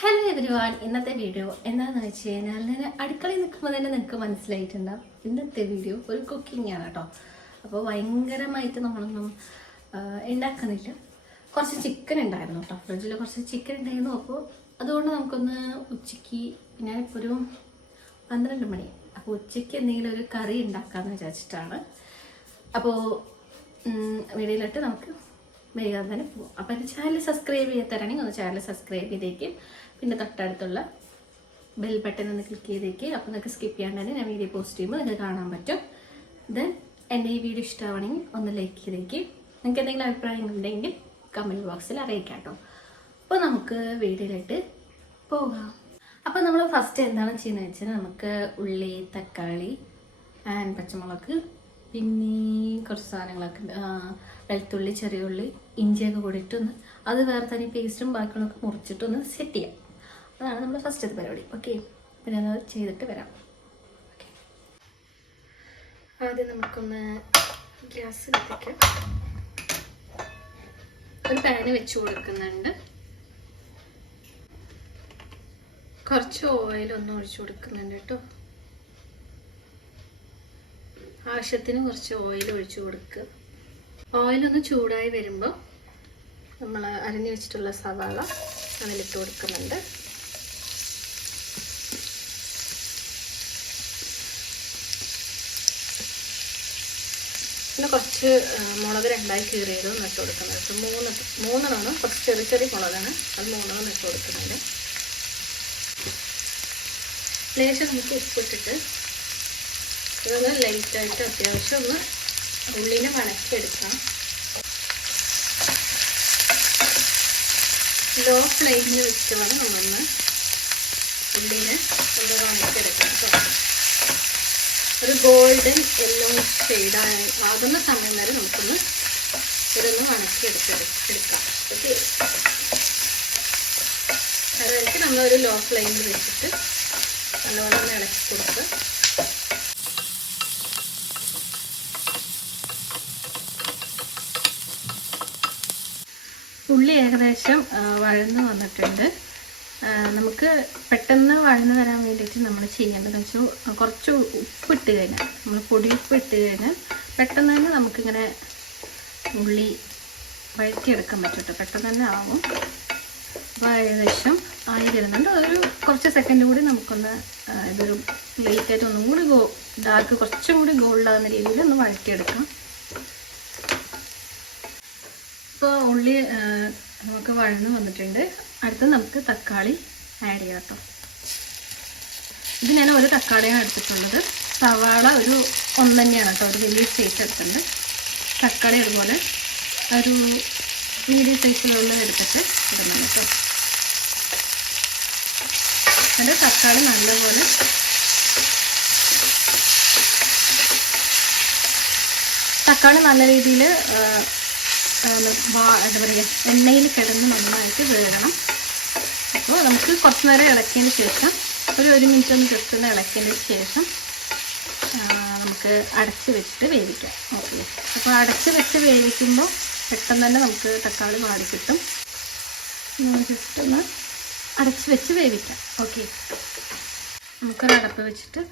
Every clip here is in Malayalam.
ഹലോ എവരിവാൻ ഇന്നത്തെ വീഡിയോ എന്താണെന്ന് വെച്ച് കഴിഞ്ഞാൽ ഞാൻ അടുക്കളയിൽ നിൽക്കുമ്പോൾ തന്നെ നിങ്ങൾക്ക് മനസ്സിലായിട്ടുണ്ടാവും ഇന്നത്തെ വീഡിയോ ഒരു കുക്കിംഗ് ആണ് കേട്ടോ. അപ്പോൾ ഭയങ്കരമായിട്ട് നമ്മളൊന്നും ഉണ്ടാക്കുന്നില്ല. കുറച്ച് ചിക്കൻ ഉണ്ടായിരുന്നു കേട്ടോ. ഫ്രിഡ്ജിൽ കുറച്ച് ചിക്കൻ ഉണ്ടായിരുന്നു. അപ്പോൾ അതുകൊണ്ട് നമുക്കൊന്ന് ഉച്ചയ്ക്ക് ഞാനിപ്പോൾ ഒരു പന്ത്രണ്ട് മണി. അപ്പോൾ ഉച്ചയ്ക്ക് എന്തെങ്കിലും ഒരു കറി ഉണ്ടാക്കാമെന്ന് വിചാരിച്ചിട്ടാണ്. അപ്പോൾ വീഡിയോയിലിട്ട് നമുക്ക് വേഗം തന്നെ പോകും അപ്പോൾ എന്റെ ചാനൽ സബ്സ്ക്രൈബ് ചെയ്യാത്തരാണെങ്കിൽ ഒന്ന് ചാനൽ സബ്സ്ക്രൈബ് ചെയ്തേക്ക്. പിന്നെ തൊട്ടടുത്തുള്ള ബെൽ ബട്ടൺ ഒന്ന് ക്ലിക്ക് ചെയ്തേക്ക്. അപ്പോൾ നിങ്ങൾക്ക് സ്കിപ്പ് ചെയ്യാണ്ട് തന്നെ ഞാൻ വീഡിയോ പോസ്റ്റ് ചെയ്യുമ്പോൾ നിങ്ങൾക്ക് കാണാൻ പറ്റും. ദെൻ എന്റെ ഈ വീഡിയോ ഇഷ്ടമാണെങ്കിൽ ഒന്ന് ലൈക്ക് ചെയ്തേക്ക്. നിങ്ങൾക്ക് എന്തെങ്കിലും അഭിപ്രായങ്ങൾ ഉണ്ടെങ്കിൽ കമന്റ് ബോക്സിൽ അറിയിക്കാം കേട്ടോ അപ്പോൾ നമുക്ക് വീഡിയോയിലായിട്ട് പോകാം. അപ്പോൾ നമ്മൾ ഫസ്റ്റ് എന്താണ് ചെയ്യുന്നത് വെച്ചാൽ നമുക്ക് ഉള്ളി തക്കാളി ആൻഡ് പച്ചമുളക് പിന്നെ കുറച്ച് സാധനങ്ങളൊക്കെ. വെളുത്തുള്ളി ചെറിയ ഉള്ളി ഇഞ്ചിയൊക്കെ കൂടിയിട്ടൊന്ന് അത് വേറെ തന്നെ പേസ്റ്റും ബാക്കിയുള്ളതൊക്കെ മുറിച്ചിട്ടൊന്ന് സെറ്റ് ചെയ്യാം. അതാണ് നമ്മുടെ ഫസ്റ്റത്തെ പരിപാടി. ഓക്കെ പിന്നെ അത് ചെയ്തിട്ട് വരാം. ആദ്യം നമുക്കൊന്ന് ഗ്യാസ് കത്തിക്കാം. ഒരു പാന് വെച്ച് കൊടുക്കുന്നുണ്ട്. കുറച്ച് ഓയിൽ ഒന്ന് ഒഴിച്ചു കൊടുക്കുന്നുണ്ട് കേട്ടോ. ആവശ്യത്തിന് കുറച്ച് ഓയിൽ ഒഴിച്ചു കൊടുക്കുക. ഓയിലൊന്ന് ചൂടായി വരുമ്പോൾ നമ്മൾ അരിഞ്ഞു വെച്ചിട്ടുള്ള സവാള അതിലിട്ട് കൊടുക്കുന്നുണ്ട്. പിന്നെ കുറച്ച് മുളക് രണ്ടായി കീറിയതും നട്ട് കൊടുക്കുന്നുണ്ട്. മൂന്ന് മൂന്നെണ്ണം കുറച്ച് ചെറിയ ചെറിയ മുളകാണ്. അത് മൂന്നെണ്ണം നട്ട് കൊടുക്കുന്നുണ്ട്. ലേശം നമുക്ക് ഉപ്പിട്ടിട്ട് ഇതൊന്ന് ലൈറ്റായിട്ട് അത്യാവശ്യം ഒന്ന് ഉള്ളിനെ വണക്കിയെടുക്കാം ലോ ഫ്ലെയിമിൽ വെച്ച് വേണം നമ്മളൊന്ന് ഉള്ളിനെ ഒന്ന് വണക്കിയെടുക്കാം ഒരു ഗോൾഡൻ യെല്ലോ ഷെയ്ഡായി ആകുന്ന സമയം വരെ നമുക്കൊന്ന് ഇതൊന്ന് വണക്കിയെടുത്തെടുക്കാം ഓക്കെ അതായത് നമ്മളൊരു ലോ ഫ്ലെയിമിൽ വെച്ചിട്ട് നല്ലോണം ഇളക്കി കൊടുക്കുക. ഉള്ളി ഏകദേശം വഴന്നു വന്നിട്ടുണ്ട്. നമുക്ക് പെട്ടെന്ന് വഴന്ന് വരാൻ വേണ്ടിയിട്ട് നമ്മൾ ചെയ്യേണ്ടതെന്ന് വെച്ചാൽ കുറച്ച് ഉപ്പിട്ട് കഴിഞ്ഞാൽ നമ്മൾ പൊടി ഉപ്പ് ഇട്ട് കഴിഞ്ഞാൽ പെട്ടെന്ന് തന്നെ നമുക്കിങ്ങനെ ഉള്ളി വഴറ്റിയെടുക്കാൻ പറ്റും പെട്ടെന്ന് തന്നെ ആവും. അപ്പോൾ ഏകദേശം ആയി വരുന്നുണ്ട്. ഒരു കുറച്ച് സെക്കൻഡ് കൂടി നമുക്കൊന്ന് ഇതൊരു ലൈറ്റായിട്ട് ഒന്നും കൂടി ഗോ ഡാർക്ക് കുറച്ചും കൂടി ഗോൾഡാകുന്ന രീതിയിൽ ഒന്ന് വഴറ്റിയെടുക്കാം. ഇപ്പോൾ ഉള്ളി നമുക്ക് വഴന്ന് വന്നിട്ടുണ്ട്. അടുത്ത് നമുക്ക് തക്കാളി ആഡ് ചെയ്യാം കേട്ടോ ഇത് ഞാൻ ഒരു തക്കാളിയാണ് എടുത്തിട്ടുള്ളത്. സവാള ഒരു ഒന്ന് തന്നെയാണ് കേട്ടോ ഒരു വലിയ സൈസ് എടുത്തിട്ടുണ്ട്. തക്കാളി അതുപോലെ ഒരു മീഡിയം സൈസിലുള്ള എടുത്തിട്ട് ഇടണം കേട്ടോ അതിന്റെ തക്കാളി നല്ലപോലെ തക്കാളി നല്ല രീതിയിൽ എന്താ പറയുക എണ്ണയിൽ കിടന്ന് നന്നായിട്ട് വേകണം. അപ്പോൾ നമുക്ക് കുറച്ച് നേരം ഇളക്കിയതിന് ശേഷം ഒരു ഒരു മിനിറ്റ് ഒന്ന് ജസ്റ്റ് ഒന്ന് ഇളക്കിയതിന് ശേഷം നമുക്ക് അടച്ച് വെച്ചിട്ട് വേവിക്കാം. ഓക്കെ അപ്പോൾ അടച്ച് വെച്ച് വേവിക്കുമ്പോൾ പെട്ടെന്ന് തന്നെ നമുക്ക് തക്കാളി വാടി കിട്ടും. ജസ്റ്റ് ഒന്ന് അടച്ച് വെച്ച് വേവിക്കാം. ഓക്കെ നമുക്കൊരു അടപ്പ് വെച്ചിട്ട്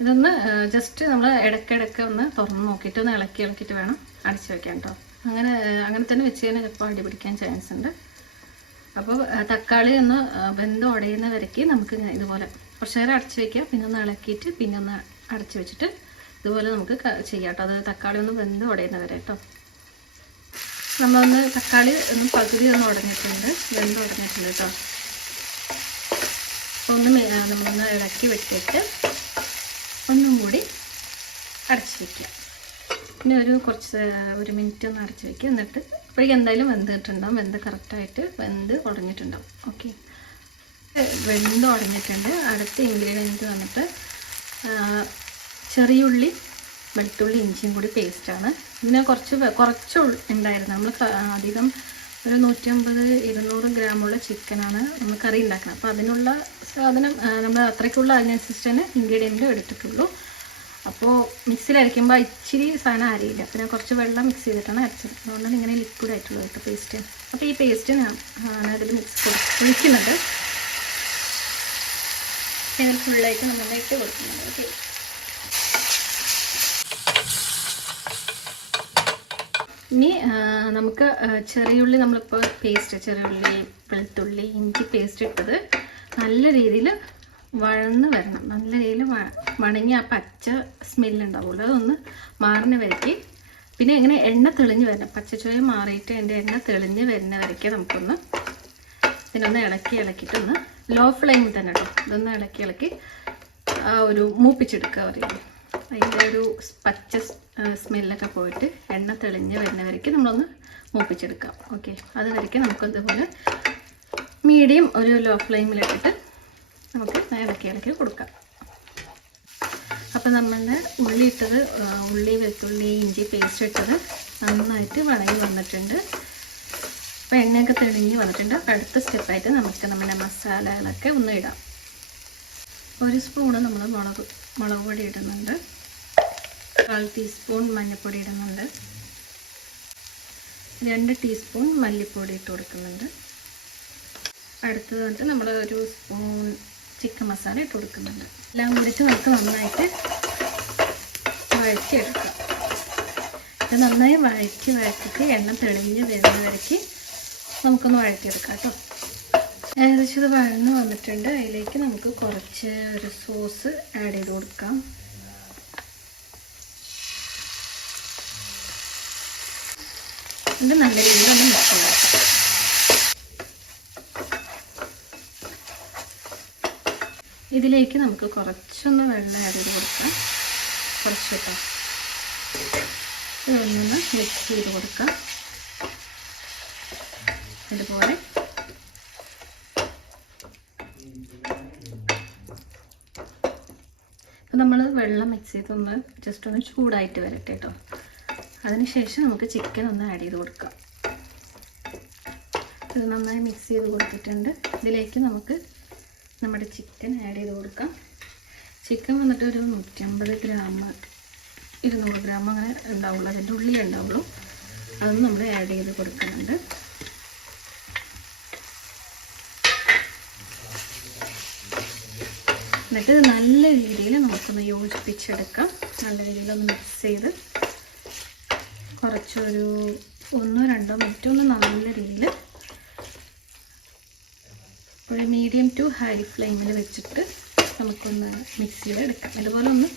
ഇതൊന്ന് ജസ്റ്റ് നമ്മൾ ഇടയ്ക്കിടയ്ക്ക് ഒന്ന് തുറന്ന് നോക്കിയിട്ട് ഒന്ന് ഇളക്കി ഇളക്കിയിട്ട് വേണം അടച്ച് വെക്കാൻ കേട്ടോ അങ്ങനെ അങ്ങനെ തന്നെ വെച്ച് കഴിഞ്ഞാൽ ചിലപ്പോൾ അടി പിടിക്കാൻ ചാൻസ് ഉണ്ട്. അപ്പോൾ തക്കാളി ഒന്ന് വെന്ത് ഉടയുന്ന വരയ്ക്ക് നമുക്ക് ഇതുപോലെ കുറച്ച് നേരം അടച്ച് വെക്കുക പിന്നെ ഒന്ന് ഇളക്കിയിട്ട് പിന്നെ ഒന്ന് അടച്ച് വെച്ചിട്ട് ഇതുപോലെ നമുക്ക് ചെയ്യാം കേട്ടോ. അത് തക്കാളി ഒന്ന് വെന്ത് ഉടയുന്ന വരെ കേട്ടോ. നമ്മളൊന്ന് തക്കാളി ഒന്ന് പകുതി ഒന്ന് ഉടഞ്ഞിട്ടുണ്ട്. വെന്ത് ഉടഞ്ഞിട്ടുണ്ട് കേട്ടോ. ഒന്ന് നമ്മളൊന്ന് ഇളക്കി വെച്ചിട്ട് ഒന്നും കൂടി അടച്ച് വയ്ക്കുക പിന്നെ ഒരു കുറച്ച് ഒരു മിനിറ്റ് ഒന്ന് അടച്ച് വയ്ക്കുക എന്നിട്ട് അപ്പോഴേക്കും എന്തായാലും വെന്തിട്ടുണ്ടാവും. വെന്ത് കറക്റ്റായിട്ട് വെന്ത് ഉടഞ്ഞിട്ടുണ്ടാവും. ഓക്കെ വെന്ത് ഉടഞ്ഞിട്ടുണ്ട്. അടുത്ത ഇൻഗ്രീഡിയന്റ് വന്നിട്ട് ചെറിയ ചെറിയുള്ളി വെളുത്തുള്ളി ഇഞ്ചിയും കൂടി പേസ്റ്റാണ് ഇതിന് കുറച്ച് കുറച്ച് ഉണ്ടായിരുന്നു. നമ്മൾ അധികം ഒരു നൂറ്റമ്പത് ഇരുന്നൂറ് ഗ്രാമുള്ള ചിക്കനാണ് നമ്മൾ കറി ഉണ്ടാക്കുന്നത്. അപ്പോൾ അതിനുള്ള സാധനം നമ്മൾ അത്രയ്ക്കുള്ള അതിനനുസരിച്ച് തന്നെ ഇൻഗ്രീഡിയന്റ് എടുത്തിട്ടുള്ളൂ. അപ്പോൾ മിക്സിയിൽ അരയ്ക്കുമ്പോൾ ഇച്ചിരി സാധനം അരയില്ല. ഞാൻ കുറച്ച് വെള്ളം മിക്സ് ചെയ്തിട്ടാണ് അരച്ചത്. അതുകൊണ്ടാണ് ഇങ്ങനെ ലിക്വിഡ് ആയിട്ടുള്ളത് കേട്ടോ പേസ്റ്റ് അപ്പോൾ ഈ പേസ്റ്റ് ഞാൻ അതിൽ മിക്സ് ഒഴിക്കുന്നത് ഇതിൽ ഫുള്ളായിട്ട് നന്നായിട്ട് കൊടുക്കുന്നത് ഓക്കെ ഇനി നമുക്ക് ചെറിയുള്ളി നമ്മളിപ്പോൾ പേസ്റ്റ് ചെറിയുള്ളി വെളുത്തുള്ളി ഇഞ്ചി പേസ്റ്റ് ഇട്ടത് നല്ല രീതിയിൽ വഴന്ന് വരണം. നല്ല രീതിയിൽ വണങ്ങി ആ പച്ച സ്മെല്ലുണ്ടാവുള്ളൂ. അതൊന്ന് മാറിന് വരയ്ക്ക് പിന്നെ എങ്ങനെ എണ്ണ തെളിഞ്ഞ് വരണം. പച്ചച്ചുവ മാറിയിട്ട് അതിന്റെ എണ്ണ തെളിഞ്ഞ് വരുന്ന വരയ്ക്ക് നമുക്കൊന്ന് ഇതിനൊന്ന് ഇളക്കി ഇളക്കിയിട്ടൊന്ന് ലോ ഫ്ലെയിമിൽ തന്നെ കേട്ടോ. ഇതൊന്ന് ഇളക്കി ഇളക്കി ആ ഒരു മൂപ്പിച്ചെടുക്കുക പറയുന്നത് അതിന്റെ ഒരു പച്ച സ്മെല്ലൊക്കെ പോയിട്ട് എണ്ണ തെളിഞ്ഞ് വരുന്ന വരയ്ക്ക് നമ്മളൊന്ന് മൂപ്പിച്ചെടുക്കാം. ഓക്കെ. അത് വരയ്ക്ക് നമുക്ക് ഇതുപോലെ മീഡിയം ഒരു ലോ ഫ്ലെയിമിലിട്ടിട്ട് നമുക്ക് ഇളക്കി ഇളക്കി കൊടുക്കാം. അപ്പം നമ്മളുടെ ഉള്ളി ഇട്ടത് ഉള്ളി വെളുത്തുള്ളി ഇഞ്ചി പേസ്റ്റ് ഇട്ടത് നന്നായിട്ട് വണങ്ങി വന്നിട്ടുണ്ട്. അപ്പോൾ എണ്ണയൊക്കെ തെളിഞ്ഞ് വന്നിട്ടുണ്ട്. അപ്പോൾ അടുത്ത സ്റ്റെപ്പായിട്ട് നമുക്ക് നമ്മുടെ മസാലകളൊക്കെ ഒന്ന് ഇടാം. ഒരു സ്പൂണ് നമ്മൾ മുളക് മുളക് പൊടി ഇടുന്നുണ്ട്. കാൽ ടീസ്പൂൺ മഞ്ഞൾപ്പൊടി ഇടുന്നുണ്ട്. രണ്ട് ടീസ്പൂൺ മല്ലിപ്പൊടി ഇട്ട് കൊടുക്കുന്നുണ്ട്. അടുത്തത് വന്നിട്ട് നമ്മൾ ഒരു സ്പൂൺ ചിക്കൻ മസാല ഇട്ട് കൊടുക്കുന്നുണ്ട്. എല്ലാം കൂടിയിട്ട് നമുക്ക് നന്നായിട്ട് വഴറ്റിയെടുക്കാം. ഇത് നന്നായി വഴറ്റി വഴറ്റിയിട്ട് എണ്ണ തെളിഞ്ഞ് വരുന്ന വരയ്ക്ക് നമുക്കൊന്ന് വഴറ്റിയെടുക്കാം കേട്ടോ. ഏകദേശം ഇത് വഴന്ന് വന്നിട്ടുണ്ട്. അതിലേക്ക് നമുക്ക് കുറച്ച് ഒരു സോസ് ആഡ് ചെയ്ത് കൊടുക്കാം. എന്നിട്ട് നല്ല രീതിയിൽ ഒന്ന് മിക്സ് ഉണ്ടാക്കാം ഇതിലേക്ക് നമുക്ക് കുറച്ചൊന്ന് വെള്ളം ആഡ് ചെയ്ത് കൊടുക്കാം. കുറച്ച് കേട്ടോ. ഇതൊന്നൊന്ന് മിക്സ് ചെയ്ത് കൊടുക്കാം. ഇതുപോലെ. നമ്മൾ വെള്ളം മിക്സ് ചെയ്തൊന്ന് ജസ്റ്റ് ഒന്ന് ചൂടായിട്ട് വരട്ടെ കേട്ടോ. അതിനുശേഷം നമുക്ക് ചിക്കൻ ഒന്ന് ആഡ് ചെയ്ത് കൊടുക്കാം. ഇത് നന്നായി മിക്സ് ചെയ്ത് കൊടുത്തിട്ടുണ്ട്. ഇതിലേക്ക് നമുക്ക് നമ്മുടെ ചിക്കൻ ആഡ് ചെയ്ത് കൊടുക്കാം. ചിക്കൻ വന്നിട്ട് ഒരു നൂറ്റമ്പത് ഗ്രാം ഇരുന്നൂറ് ഗ്രാം അങ്ങനെ ഉണ്ടാവുള്ളൂ. അതിന്റെ ഉള്ളി ഉണ്ടാവുള്ളൂ. അതൊന്നും നമ്മൾ ആഡ് ചെയ്ത് കൊടുക്കുന്നുണ്ട്. എന്നിട്ട് നല്ല രീതിയിൽ നമുക്കൊന്ന് യോജിപ്പിച്ചെടുക്കാം. നല്ല രീതിയിൽ ഒന്ന് മിക്സ് ചെയ്ത് കുറച്ചൊരു ഒന്നോ രണ്ടോ മിനിറ്റ് ഒന്ന് നല്ല രീതിയിൽ ഒരു മീഡിയം ടു ഹൈ ഫ്ലെയിമിൽ വെച്ചിട്ട് നമുക്കൊന്ന് മിക്സ് ചെയ്തെടുക്കാം അതുപോലെ ഒന്ന്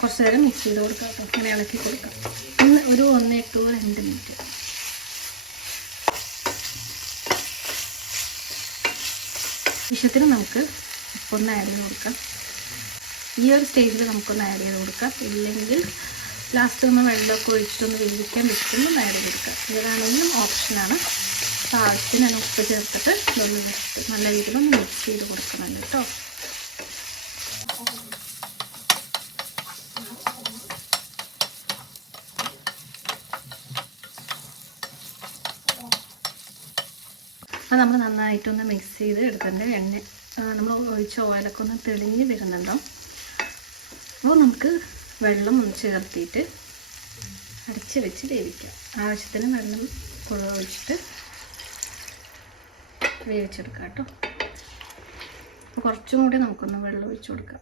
കുറച്ച് നേരം മിക്സ് ചെയ്ത് കൊടുക്കാം അങ്ങനെ ഇളക്കി കൊടുക്കാം. ഒന്ന് ഒരു ഒന്ന് ടു രണ്ട് മിനിറ്റ് വിഷയത്തിന് നമുക്ക് ഉപ്പൊന്ന് ആഡ് ചെയ്ത് കൊടുക്കാം. ഈ ഒരു സ്റ്റേജിൽ നമുക്കൊന്ന് ആഡ് ചെയ്ത് കൊടുക്കാം. ഇല്ലെങ്കിൽ ലാസ്റ്റ് ഒന്ന് വെള്ളമൊക്കെ ഒഴിച്ചിട്ടൊന്ന് വേവിക്കാൻ വെക്കുമ്പോൾ ആഡ് ചെയ്ത് കൊടുക്കാം. ഇതാണെങ്കിലും ഓപ്ഷനാണ് ആവശ്യത്തിന് ഞാൻ ഉപ്പ് ചേർത്തിട്ട് ഇതൊന്ന് നല്ല രീതിയിൽ ഒന്ന് മിക്സ് ചെയ്ത് കൊടുക്കുന്നുണ്ട് കേട്ടോ. അത് നമ്മൾ നന്നായിട്ടൊന്ന് മിക്സ് ചെയ്ത് എടുത്തിട്ടുണ്ട്. എണ്ണ നമ്മൾ ഒഴിച്ച ഓയിലൊക്കെ ഒന്ന് തെളിഞ്ഞ് വരുന്നുണ്ടോ? അപ്പോൾ നമുക്ക് വെള്ളം ഒന്ന് ചേർത്തിയിട്ട് അടച്ച് വെച്ച് വേവിക്കാം. ആവശ്യത്തിന് വെള്ളം ഒഴിച്ചിട്ട് വേവിച്ചെടുക്കാം കേട്ടോ. അപ്പോൾ കുറച്ചും കൂടി നമുക്കൊന്ന് വെള്ളം ഒഴിച്ചു കൊടുക്കാം.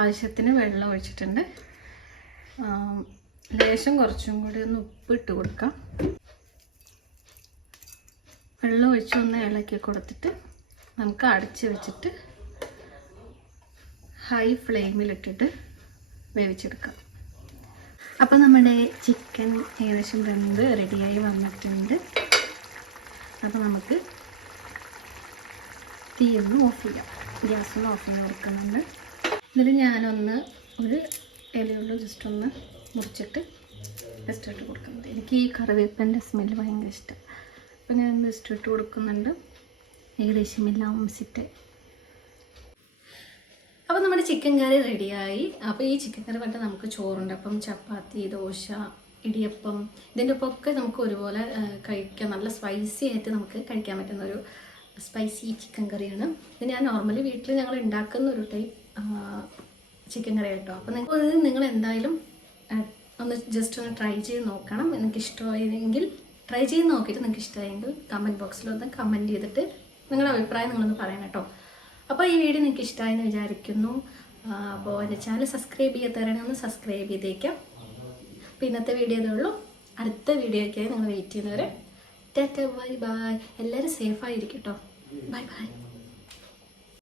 ആവശ്യത്തിന് വെള്ളം ഒഴിച്ചിട്ടുണ്ട്. ലേശം കുറച്ചും കൂടി ഒന്ന് ഉപ്പ് ഇട്ട് കൊടുക്കാം. വെള്ളം ഒഴിച്ച് ഒന്ന് ഇളക്കി കൊടുത്തിട്ട് നമുക്ക് അടച്ച് വെച്ചിട്ട് ഹൈ ഫ്ലെയിമിലിട്ടിട്ട് വേവിച്ചെടുക്കാം. അപ്പോൾ നമ്മുടെ ചിക്കൻ ഏകദേശം വെന്ത് റെഡിയായി വന്നിട്ടുണ്ട്. അപ്പോൾ നമുക്ക് തീ ഒന്ന് ഓഫ് ചെയ്യാം. ഗ്യാസ് ഒന്ന് ഓഫ് ചെയ്ത് കൊടുക്കുന്നുണ്ട്. ഇതിൽ ഞാനൊന്ന് ഒരു ഇലയുള്ള ജസ്റ്റ് ഒന്ന് മുറിച്ചിട്ട് ജസ്റ്റ് ഇട്ട് കൊടുക്കുന്നുണ്ട്. എനിക്ക് ഈ കറിവേപ്പിന്റെ സ്മെല്ല് ഭയങ്കര ഇഷ്ടം. അപ്പോൾ ഞാൻ ജസ്റ്റ് ഇട്ട് കൊടുക്കുന്നുണ്ട്. ഏകദേശം എല്ലാം സിറ്റ് അപ്പോൾ നമ്മുടെ ചിക്കൻ കറി റെഡിയായി അപ്പോൾ ഈ ചിക്കൻ കറി പറഞ്ഞാൽ നമുക്ക് ചോറുണ്ട്. അപ്പം ചപ്പാത്തി ദോശ ഇടിയപ്പം ഇതിന്റെ ഒപ്പം ഒക്കെ നമുക്ക് ഒരുപോലെ കഴിക്കാം. നല്ല സ്പൈസി ആയിട്ട് നമുക്ക് കഴിക്കാൻ പറ്റുന്ന ഒരു സ്പൈസി ചിക്കൻ കറിയാണ് ഇത് ഞാൻ നോർമലി വീട്ടിൽ ഞങ്ങൾ ഉണ്ടാക്കുന്ന ഒരു ടൈപ്പ് ചിക്കൻ കറി കേട്ടോ അപ്പോൾ നിങ്ങൾ ഇത് നിങ്ങൾ എന്തായാലും ഒന്ന് ജസ്റ്റ് ഒന്ന് ട്രൈ ചെയ്ത് നോക്കണം. നിങ്ങൾക്ക് ഇഷ്ടമായെങ്കിൽ ട്രൈ ചെയ്ത് നോക്കിയിട്ട് നിങ്ങൾക്ക് ഇഷ്ടമായെങ്കിൽ കമന്റ് ബോക്സിൽ ഒന്ന് കമന്റ് ചെയ്തിട്ട് നിങ്ങളുടെ അഭിപ്രായം നിങ്ങളൊന്ന് പറയണം കേട്ടോ. അപ്പോൾ ഈ വീഡിയോ നിങ്ങൾക്ക് ഇഷ്ടമായെന്ന് വിചാരിക്കുന്നു. അപ്പോൾ എന്റെ ചാനൽ സബ്സ്ക്രൈബ് ചെയ്യാത്തവരാണെങ്കിൽ സബ്സ്ക്രൈബ് ചെയ്തേക്കാം. അപ്പോൾ ഇന്നത്തെ വീഡിയോ ഇതേ ഉള്ളൂ. അടുത്ത വീഡിയോയ്ക്കായി നിങ്ങൾ വെയിറ്റ് ചെയ്യുന്നവരെ. ടാറ്റ ബൈ ബൈ. എല്ലാവരും സേഫായിരിക്കും കേട്ടോ ബൈ ബൈ.